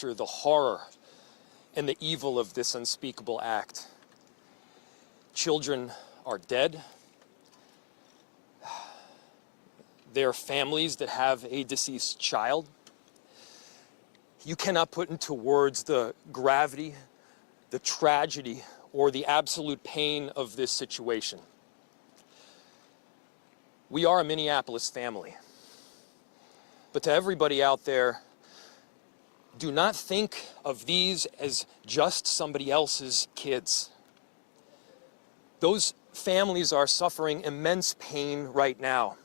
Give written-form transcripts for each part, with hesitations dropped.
capture the horror and the evil of this unspeakable act. Children are dead. There are families that have a deceased child. You cannot put into words the gravity, the tragedy, or the absolute pain of this situation. We are a Minneapolis family. But to everybody out there, do not think of these as just somebody else's kids. Those families are suffering immense pain right now.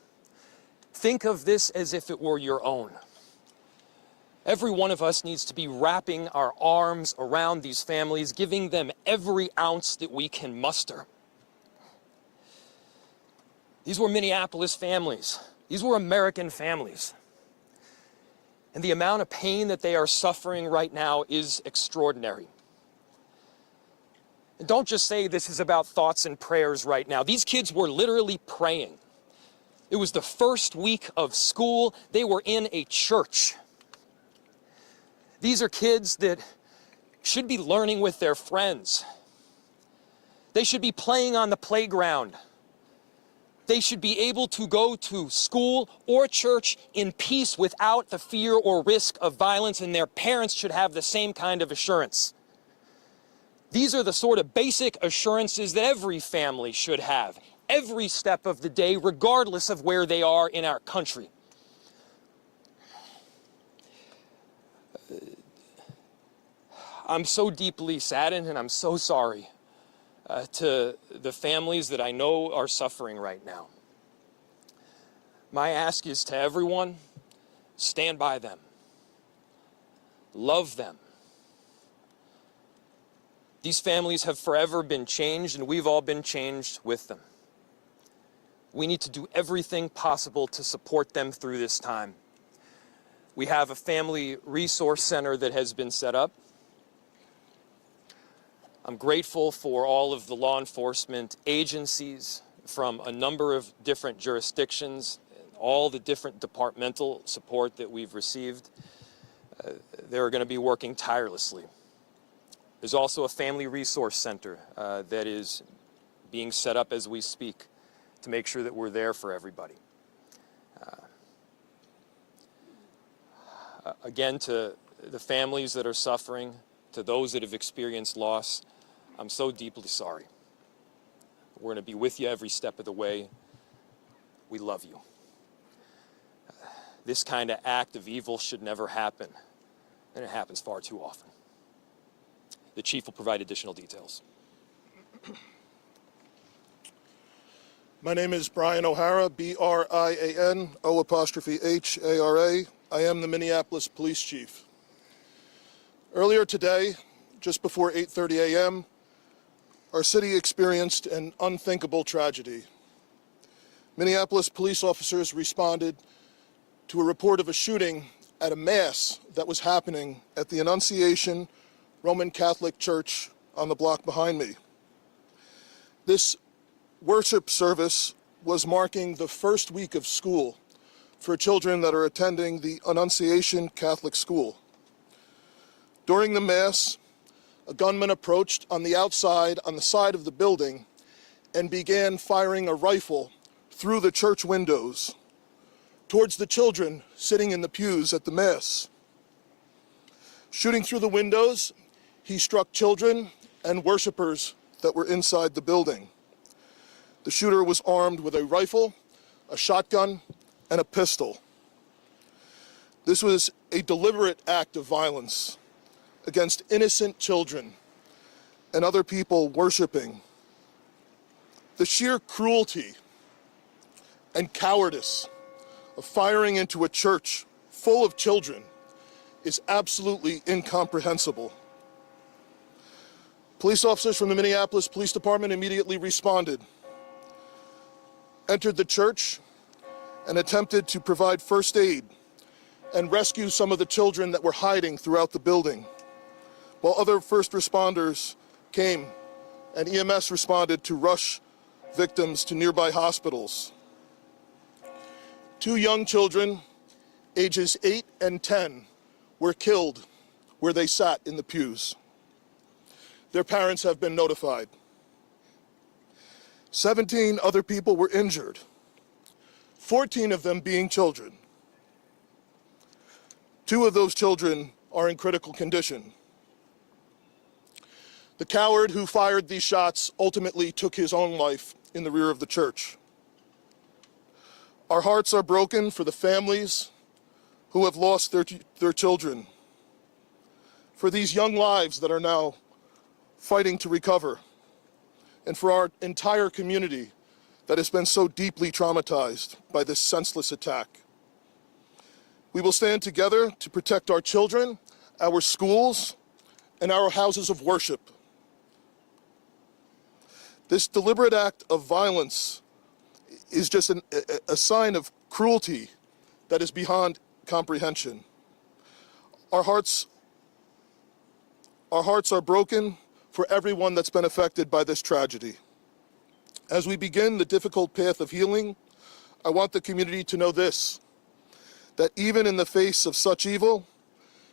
Think of this as if it were your own. Every one of us needs to be wrapping our arms around these families, giving them every ounce that we can muster. These were Minneapolis families. These were American families. And the amount of pain that they are suffering right now is extraordinary. And don't just say this is about thoughts and prayers right now. These kids were literally praying. It was the first week of school. They were in a church. These are kids that should be learning with their friends. They should be playing on the playground. They should be able to go to school or church in peace without the fear or risk of violence, and their parents should have the same kind of assurance. These are the sort of basic assurances that every family should have, every step of the day, regardless of where they are in our country. I'm so deeply saddened, and I'm so sorry to the families that I know are suffering right now. My ask is to everyone, stand by them. Love them. These families have forever been changed, and we've all been changed with them. We need to do everything possible to support them through this time. We have a family resource center that has been set up. I'm grateful for all of the law enforcement agencies from a number of different jurisdictions, all the different departmental support that we've received. They're going to be working tirelessly. There's also a family resource center that is being set up as we speak to make sure that we're there for everybody. Again, to the families that are suffering, to those that have experienced loss, I'm so deeply sorry. We're going to be with you every step of the way. We love you. This kind of act of evil should never happen, and it happens far too often. The chief will provide additional details. My name is Brian O'Hara, B-R-I-A-N, O''H-A-R-A. I am the Minneapolis Police Chief. Earlier today, just before 8:30 a.m., our city experienced an unthinkable tragedy. Minneapolis police officers responded to a report of a shooting at a mass that was happening at the Annunciation Roman Catholic Church on the block behind me. This worship service was marking the first week of school for children that are attending the Annunciation Catholic School. During the Mass, a gunman approached on the outside, on the side of the building, and began firing a rifle through the church windows towards the children sitting in the pews at the Mass. Shooting through the windows, he struck children and worshipers that were inside the building. The shooter was armed with a rifle, a shotgun, and a pistol. This was a deliberate act of violence against innocent children and other people worshiping. The sheer cruelty and cowardice of firing into a church full of children is absolutely incomprehensible. Police officers from the Minneapolis Police Department immediately responded, entered the church, and attempted to provide first aid and rescue some of the children that were hiding throughout the building, while other first responders came and EMS responded to rush victims to nearby hospitals. 2 young children, ages 8 and 10, were killed where they sat in the pews. Their parents have been notified. 17 other people were injured, 14 of them being children. 2 of those children are in critical condition. The coward who fired these shots ultimately took his own life in the rear of the church. Our hearts are broken for the families who have lost their children, for these young lives that are now fighting to recover, and for our entire community that has been so deeply traumatized by this senseless attack. We will stand together to protect our children, our schools, and our houses of worship. This deliberate act of violence is just a sign of cruelty that is beyond comprehension. Our hearts are broken for everyone that's been affected by this tragedy. As we begin the difficult path of healing, I want the community to know this, that even in the face of such evil,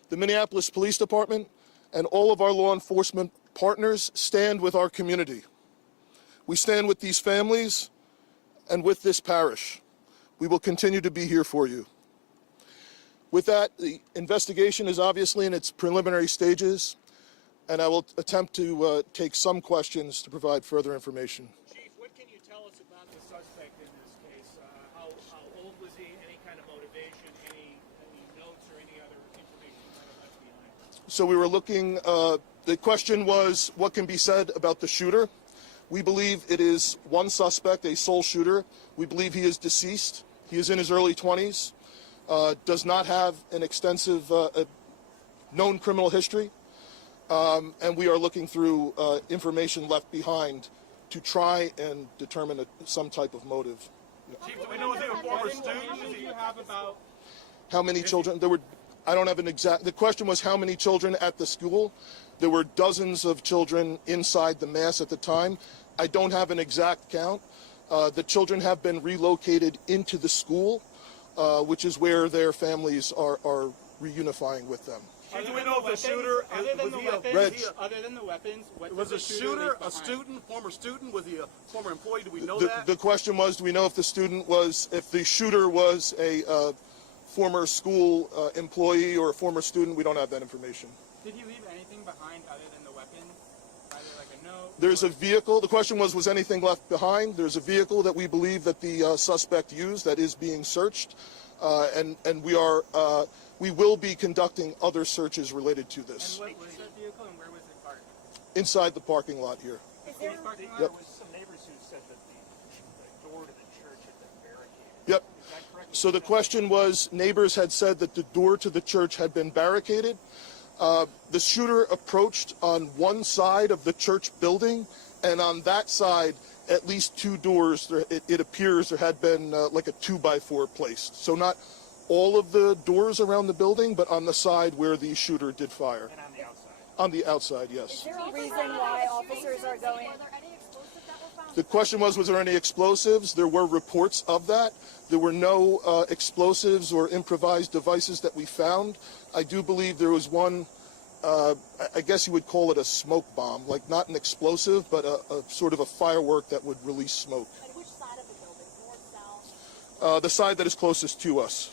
the Minneapolis Police Department and all of our law enforcement partners stand with our community. We stand with these families and with this parish. We will continue to be here for you. With that, the investigation is obviously in its preliminary stages, and I will attempt to take some questions to provide further information. Chief, what can you tell us about the suspect in this case? How old was he? Any kind of motivation? Any notes or any other information you might have left behind? So we were looking, the question was, what can be said about the shooter? We believe it is one suspect, a sole shooter. We believe he is deceased. He is in his early 20s, does not have an extensive known criminal history. And we are looking through information left behind to try and determine some type of motive. Yeah. Chief, do we know if they were former students? Do you have about? How many children? There were, I don't have an exact, the question was how many children at the school. There were dozens of children inside the mass at the time. I don't have an exact count. The children have been relocated into the school, which is where their families are reunifying with them. Chief, do we know if the shooter Other than the weapons, what was the a shooter a behind? student, former student? Was he a former employee? Do we know that? The question was, do we know if the shooter was a former school employee or a former student? We don't have that information. Did he leave anything behind other than the weapon? Either like a note? There's a vehicle. The question was anything left behind? There's a vehicle that we believe that the suspect used that is being searched, and we will be conducting other searches related to this. And what was that vehicle and where was it parked? Inside the parking lot here. There Yep. was some neighbors who said that the door to the church had been barricaded. Yep. Is that correct? So the question was, neighbors had said that the door to the church had been barricaded. The shooter approached on one side of the church building, and on that side, at least 2 doors, it appears there had been like a 2x4 placed. So not all of the doors around the building, but on the side where the shooter did fire. And on the outside. On the outside, yes. Is there a reason why officers are going? Were there any explosives that were found? The question was there any explosives? There were reports of that. There were no explosives or improvised devices that we found. I do believe there was one, I guess you would call it a smoke bomb, like not an explosive, but a sort of a firework that would release smoke. And which side of the building? North, south? The side that is closest to us,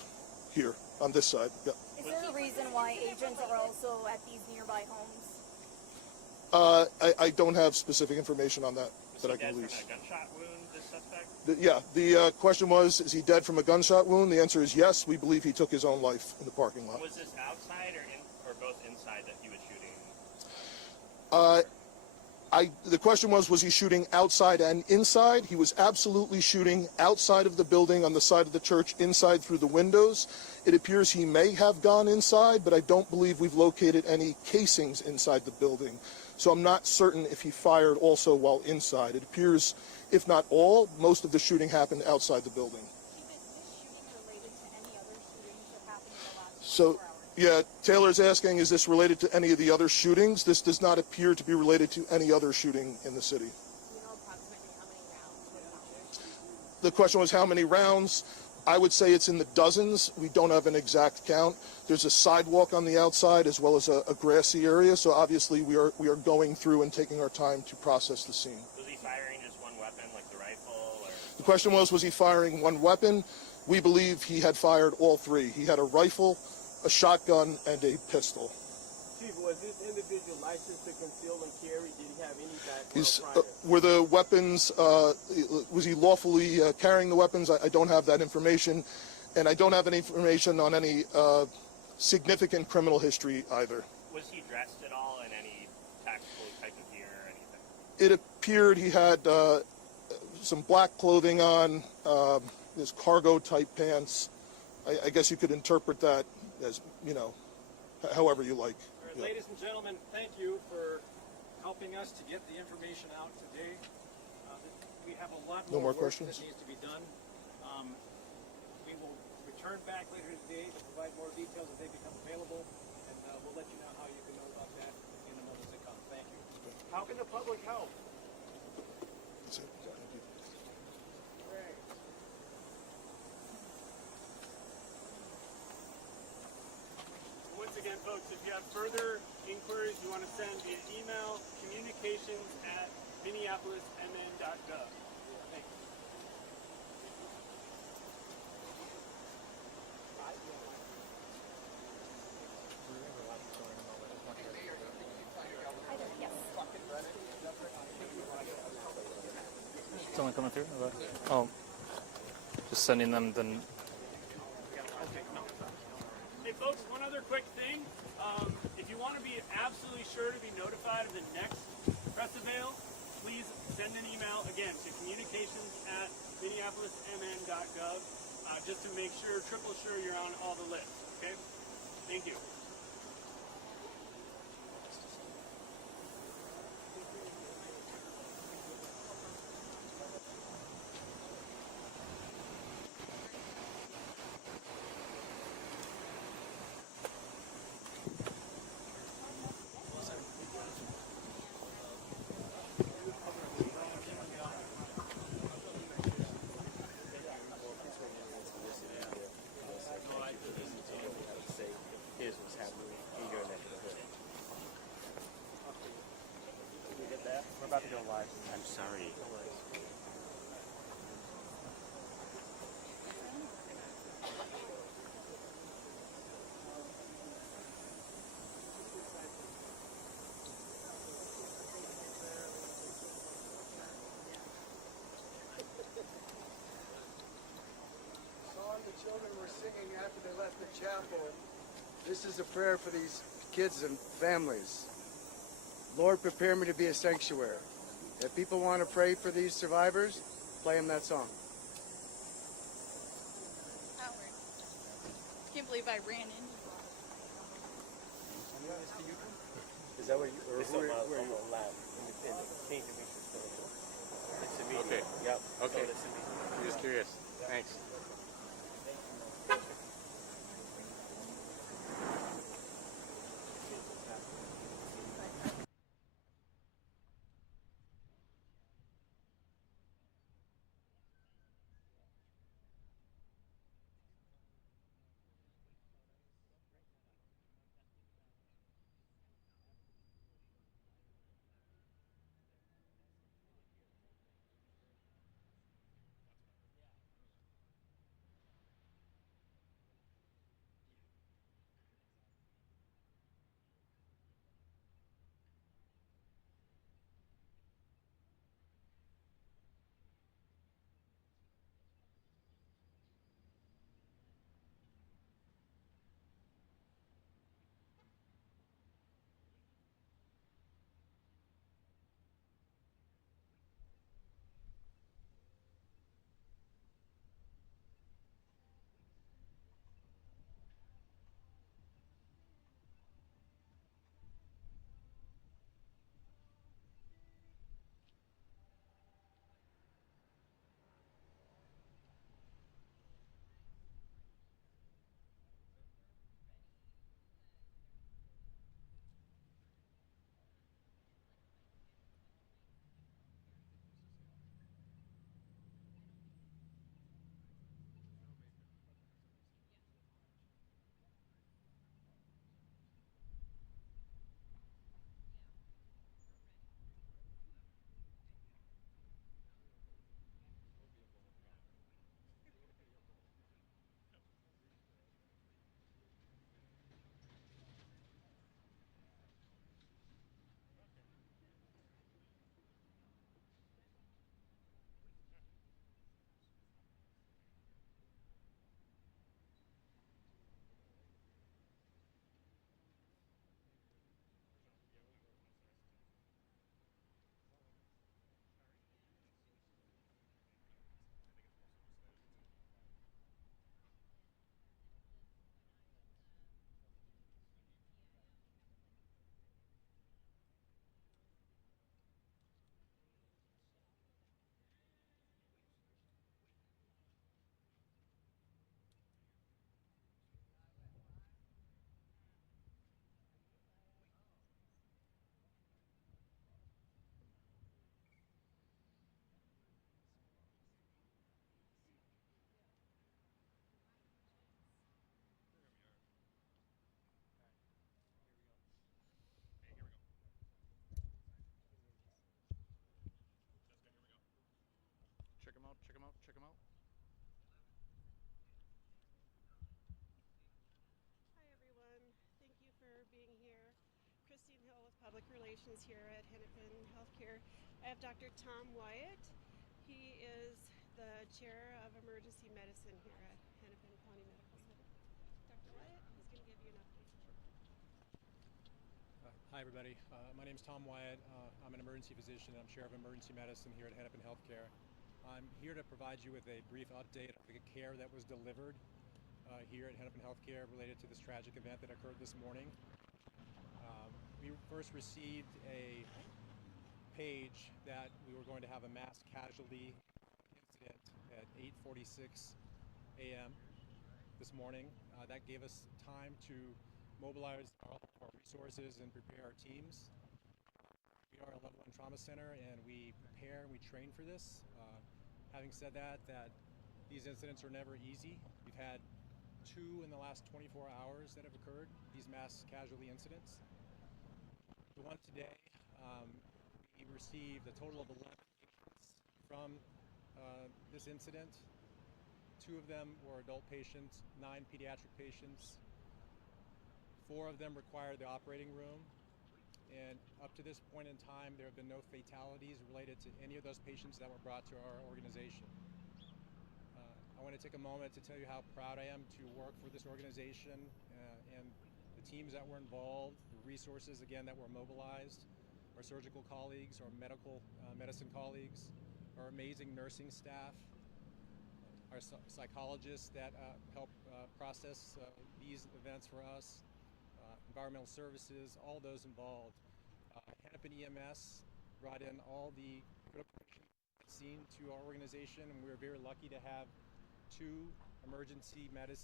here, on this side. Yeah. Is there a reason why agents are also at these nearby homes? I don't have specific information on that I can release. From a gunshot wound, this suspect? The question was, is he dead from a gunshot wound? The answer is yes. We believe he took his own life in the parking lot. Was this outside or both inside that he was shooting? The question was he shooting outside and inside? He was absolutely shooting outside of the building on the side of the church, inside through the windows. It appears he may have gone inside, but I don't believe we've located any casings inside the building. So I'm not certain if he fired also while inside. It appears, if not all, most of the shooting happened outside the building. Is this shooting related to any other shootings that happened in the last So, 24 hours? yeah, Taylor's asking, is this related to any of the other shootings? This does not appear to be related to any other shooting in the city. Do you know approximately how many rounds were found? The question was how many rounds. I would say it's in the dozens. We don't have an exact count. There's a sidewalk on the outside as well as a grassy area. So obviously we are going through and taking our time to process the scene. Was he firing just one weapon, like the rifle? Or... The question was he firing one weapon? We believe he had fired all three. He had a rifle, a shotgun, and a pistol. Chief, was this individual licensed to conceal and carry? Did he have any background prior? Were the weapons, was he lawfully carrying the weapons? I don't have that information, and I don't have any information on any significant criminal history either. Was he dressed at all in any tactical type of gear or anything? It appeared he had some black clothing on, his cargo-type pants. I guess you could interpret that as, you know, however you like. All right, ladies and gentlemen, thank you for helping us to get the information out today. We have a lot more work that needs to be done. We will return back later today to provide more details as they become available, and we'll let you know how you can know about that in the moments to come. Thank you. How can the public help? Once again, folks, if you have further inquiries you want to send via email, communications@minneapolismn.gov. Thanks. Someone coming through? Oh, just sending them the. Hey folks, one other quick thing. If you want to be absolutely sure to be notified of the next press avail, please send an email again to communications@minneapolismn.gov just to make sure, triple sure you're on all the lists. Okay? Thank you. We're about to go live. I'm sorry. Song the children were singing after they left the chapel. This is a prayer for these kids and families. Lord, prepare me to be a sanctuary. If people want to pray for these survivors, play them that song. Howard. Can't believe I ran into Is that what you, or It's on the lab. In the King Demetrius Building. It's immediate. Okay. Yep. Okay. So it's immediate. I'm just curious. Thanks. physicians here at Hennepin Healthcare. I have Dr. Tom Wyatt. He is the chair of emergency medicine here at Hennepin County Medical Center. Dr. Wyatt, he's going to give you an update. Hi, everybody. My name is Tom Wyatt. I'm an emergency physician. I'm chair of emergency medicine here at Hennepin Healthcare. I'm here to provide you with a brief update of the care that was delivered here at Hennepin Healthcare related to this tragic event that occurred this morning. We first received a page that we were going to have a mass casualty incident at 8:46 a.m. this morning. That gave us time to mobilize all of our resources and prepare our teams. We are a level 1 trauma center, and we prepare and we train for this. Having said that these incidents are never easy. We've had 2 in the last 24 hours that have occurred, these mass casualty incidents. The one today, we received a total of 11 patients from this incident. 2 of them were adult patients, 9 pediatric patients. 4 of them required the operating room, and up to this point in time, there have been no fatalities related to any of those patients that were brought to our organization. I want to take a moment to tell you how proud I am to work for this organization and the teams that were involved, the resources, again, that were mobilized, our surgical colleagues, our medical medicine colleagues, our amazing nursing staff, our psychologists that help process these events for us, environmental services, all those involved. Hennepin EMS brought in all the critical patients seen to our organization, and we were very lucky to have 2 emergency medical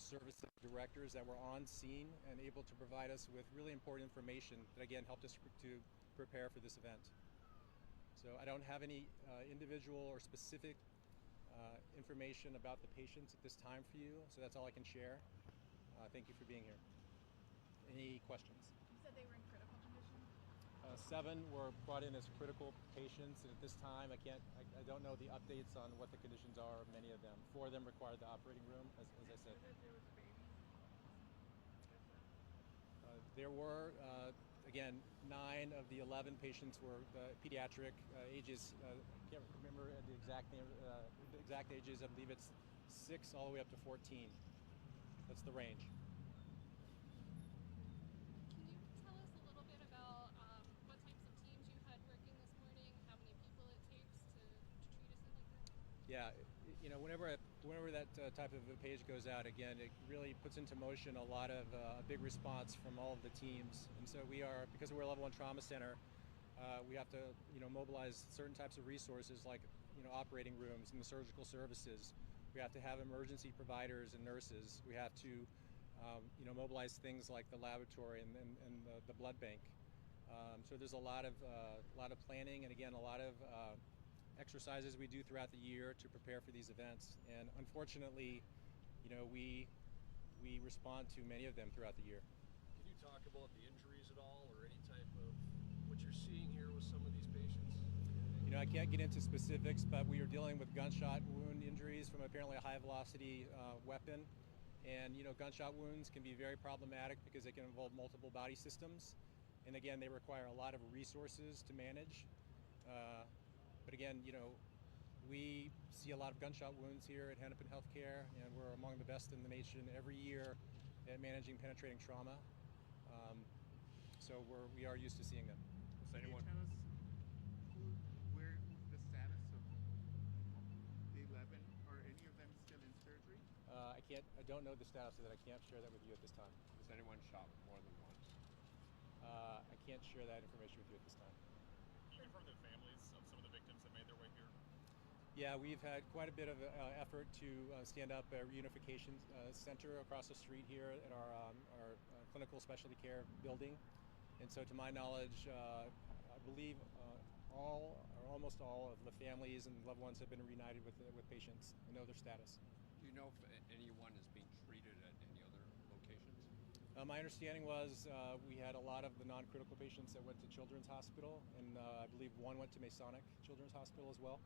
services directors that were on scene and able to provide us with really important information that again helped us to prepare for this event. So I don't have any individual or specific information about the patients at this time for you, so that's all I can share. Thank you for being here. Any questions? You said they were in critical condition? 7 were brought in as critical patients, and at this time, I don't know the updates on what the conditions are of many of them. 4 of them required the operating room, as I said. There was babies? There were, again, 9 of the 11 patients were pediatric ages. I can't remember the exact name, the exact ages. I believe it's 6 all the way up to 14. That's the range. Can you tell us a little bit about what types of teams you had working this morning, how many people it takes to treat a scene like this? Yeah, whenever that type of a page goes out, again, it really puts into motion a lot of a big response from all of the teams. And so because we're a level 1 trauma center, we have to mobilize certain types of resources like operating rooms and the surgical services. We have to have emergency providers and nurses. We have to mobilize things like the laboratory and the blood bank. So there's a lot of planning, and again, a lot of exercises we do throughout the year to prepare for these events. And unfortunately, we respond to many of them throughout the year. Can you talk about the injuries at all, or any type of what you're seeing here with some of these patients? I can't get into specifics, but we are dealing with gunshot wound injuries from apparently a high-velocity weapon. And, gunshot wounds can be very problematic because they can involve multiple body systems. And again, they require a lot of resources to manage. But again, we see a lot of gunshot wounds here at Hennepin Healthcare, and we're among the best in the nation every year at managing penetrating trauma. So we are used to seeing them. Can you tell us where the status of the 11? Are any of them still in surgery? I don't know the status of that. I can't share that with you at this time. Was anyone shot more than once? I can't share that information with you at this time. Can you confirm the families of some of the victims that made their way here? Yeah, we've had quite a bit of effort to stand up a reunification center across the street here at our clinical specialty care building. And so to my knowledge, I believe all or almost all of the families and loved ones have been reunited with patients and know their status. Do you know if anyone is being treated at any other locations? My understanding was we had a lot of the non-critical patients that went to Children's Hospital, and I believe one went to Masonic Children's Hospital as well.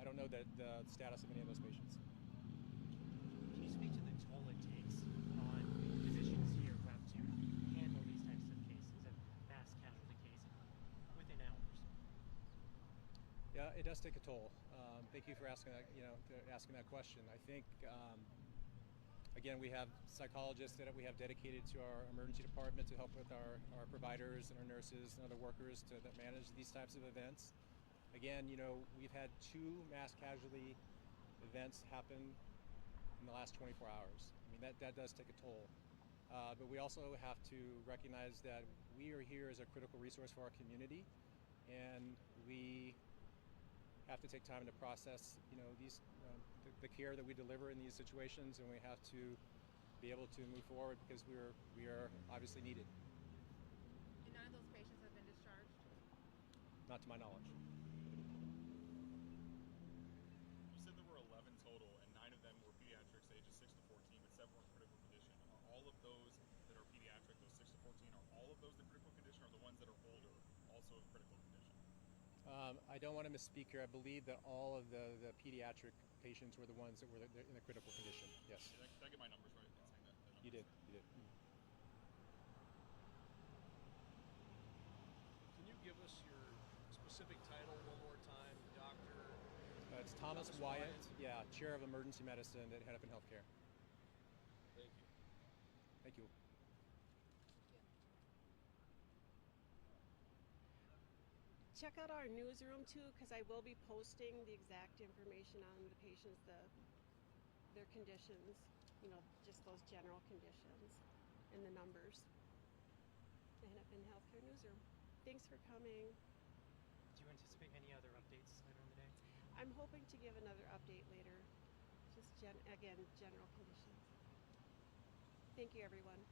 I don't know the status of any of those patients. Can you speak to the toll it takes on physicians here who have to handle these types of cases? It does take a toll. Thank you for asking that. Asking that question. I think again, we have psychologists that we have dedicated to our emergency department to help with our providers and our nurses and other workers that manage these types of events. Again, we've had 2 mass casualty events happen in the last 24 hours. I mean, that does take a toll. But we also have to recognize that we are here as a critical resource for our community, and we have to take time to process, these the care that we deliver in these situations, and we have to be able to move forward because we are obviously needed. And none of those patients have been discharged? Not to my knowledge. You said there were 11 total, and 9 of them were pediatrics ages 6 to 14, but 7 were in critical condition. Are all of those that are pediatric, those 6 to 14, are all of those in critical condition, or are the ones that are older also in critical condition? I don't want to misspeak here. I believe that all of the pediatric patients were the ones that were in the critical condition. Yes. Did I get my numbers right? In saying that You did. You did. Can you give us your specific title one more time, Doctor? It's Thomas Wyatt. Yeah, Chair of Emergency Medicine at Hennepin Healthcare. Thank you. Thank you. Check out our newsroom too, because I will be posting the exact information on the patients, their conditions, just those general conditions and the numbers. The Hennepin Healthcare Newsroom. Thanks for coming. Do you anticipate any other updates later in the day? I'm hoping to give another update later. Just again, general conditions. Thank you, everyone.